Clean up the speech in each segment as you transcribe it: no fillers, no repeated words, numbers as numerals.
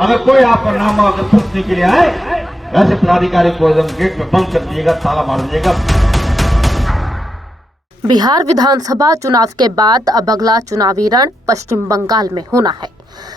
अगर कोई आपका नाम अगर पूछने के लिए आए, वैसे पदाधिकारी को एकदम गेट पे बंद कर दीजिएगा, ताला मार दीजिएगा। बिहार विधानसभा चुनाव के बाद अब अगला चुनावी रण पश्चिम बंगाल में होना है।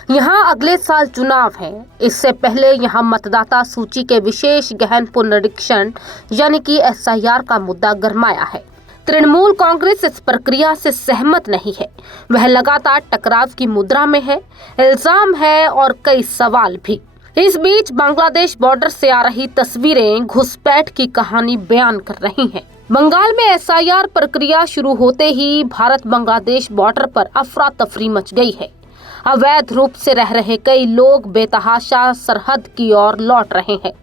यहां अगले साल चुनाव है। इससे पहले यहां मतदाता सूची के विशेष गहन पुनरीक्षण यानी कि SIR का मुद्दा गरमाया है। तृणमूल कांग्रेस इस प्रक्रिया से सहमत नहीं है। वह लगातार टकराव की मुद्रा में है। इल्जाम है और कई सवाल भी। इस बीच बांग्लादेश बॉर्डर से आ रही तस्वीरें घुसपैठ की कहानी बयान कर रही हैं। बंगाल में SIR प्रक्रिया शुरू होते ही भारत बांग्लादेश बॉर्डर पर अफरा तफरी मच गई है। अवैध रूप से रह रहे कई लोग बेतहाशा सरहद की ओर लौट रहे हैं।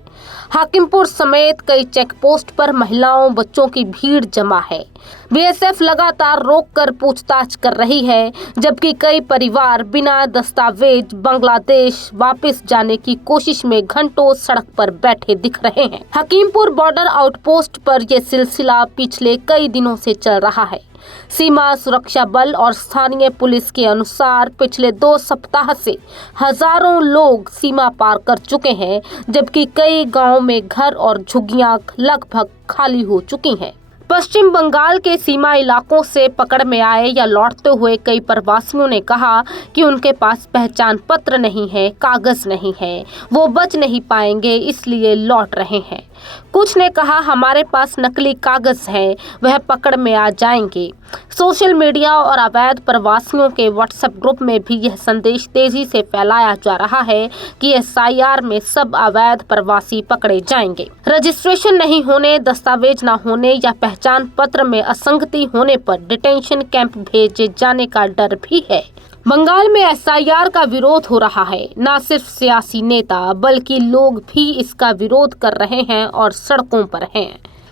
हाकिमपुर समेत कई चेक पोस्ट पर महिलाओं बच्चों की भीड़ जमा है। BSF लगातार रोककर पूछताछ कर रही है, जबकि कई परिवार बिना दस्तावेज बांग्लादेश वापस जाने की कोशिश में घंटों सड़क पर बैठे दिख रहे हैं। हकीमपुर बॉर्डर आउटपोस्ट पर यह सिलसिला पिछले कई दिनों से चल रहा है। सीमा सुरक्षा बल और स्थानीय पुलिस के अनुसार पिछले 2 सप्ताह से हजारों लोग सीमा पार कर चुके हैं, जबकि कई गांवों में घर और झुग्गियां लगभग खाली हो चुकी हैं। पश्चिम बंगाल के सीमा इलाकों से पकड़ में आए या लौटते हुए कई प्रवासियों ने कहा कि उनके पास पहचान पत्र नहीं है, कागज नहीं है, वो बच नहीं पाएंगे इसलिए लौट रहे हैं। कुछ ने कहा हमारे पास नकली कागज है, वह पकड़ में आ जाएंगे। सोशल मीडिया और अवैध प्रवासियों के WhatsApp ग्रुप में भी यह संदेश तेजी से फैलाया जा रहा है कि SIR में सब अवैध प्रवासी पकड़े जाएंगे। रजिस्ट्रेशन नहीं होने, दस्तावेज न होने या पहचान पत्र में असंगति होने पर डिटेंशन कैंप भेजे जाने का डर भी है। बंगाल में SIR का विरोध हो रहा है। न सिर्फ सियासी नेता बल्कि लोग भी इसका विरोध कर रहे हैं और सड़कों पर हैं।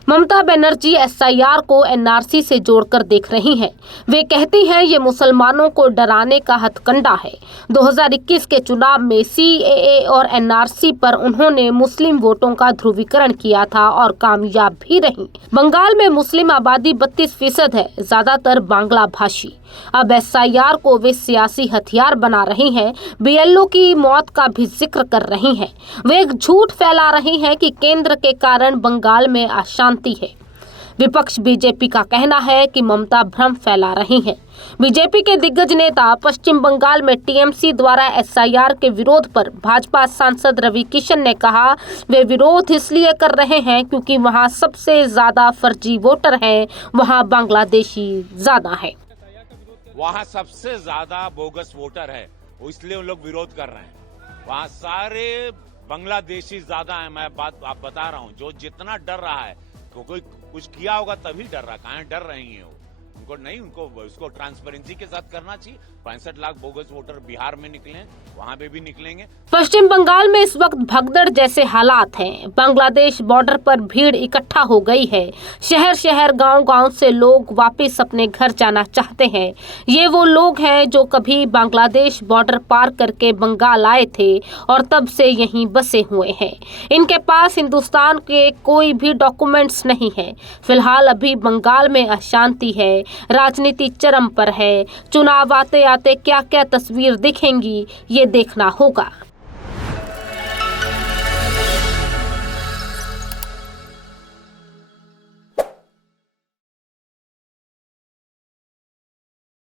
ममता बनर्जी SIR को NRC से जोड़कर देख रही हैं। वे कहती हैं ये मुसलमानों को डराने का हथकंडा है। 2021 के चुनाव में CAA और NRC पर उन्होंने मुस्लिम वोटों का ध्रुवीकरण किया था और कामयाब भी रही। बंगाल में मुस्लिम आबादी 32% है, ज्यादातर बांग्ला भाषी। अब SIR को वे सियासी हथियार बना रही हैं। BLO की मौत का भी जिक्र कर रही हैं। वे एक झूठ फैला रही हैं कि केंद्र के कारण बंगाल में अशांति है। विपक्ष BJP का कहना है कि ममता भ्रम फैला रही हैं। BJP के दिग्गज नेता पश्चिम बंगाल में TMC द्वारा SIR के विरोध पर भाजपा सांसद रवि किशन ने कहा वे विरोध इसलिए कर रहे हैं क्योंकि वहां सबसे ज्यादा फर्जी वोटर हैं, वहां बांग्लादेशी ज्यादा है। वहाँ सबसे ज्यादा बोगस वोटर है, इसलिए उन लोग विरोध कर रहे हैं। वहाँ सारे बांग्लादेशी ज्यादा है। मैं बात आप बता रहा हूँ, जो जितना डर रहा है कोई कुछ किया होगा तभी डर रहा, कहाँ डर रही है उनको नहीं, उनको इसको ट्रांसपेरेंसी के साथ करना चाहिए। 65 लाख बोगस वोटर बिहार में निकले, वहां पे भी निकलेंगे। पश्चिम बंगाल में इस वक्त भगदड़ जैसे हालात हैं। बांग्लादेश बॉर्डर पर भीड़ इकट्ठा हो गई है। शहर शहर गांव-गांव से लोग वापस अपने घर जाना चाहते हैं। ये वो लोग हैं जो कभी बांग्लादेश बॉर्डर पार करके बंगाल आए थे और तब से यहीं बसे हुए हैं। इनके पास हिंदुस्तान के कोई भी डॉक्यूमेंट्स नहीं है। फिलहाल अभी बंगाल में अशांति है, राजनीति चरम पर है। चुनाव आते आते क्या क्या तस्वीर दिखेंगी ये देखना होगा।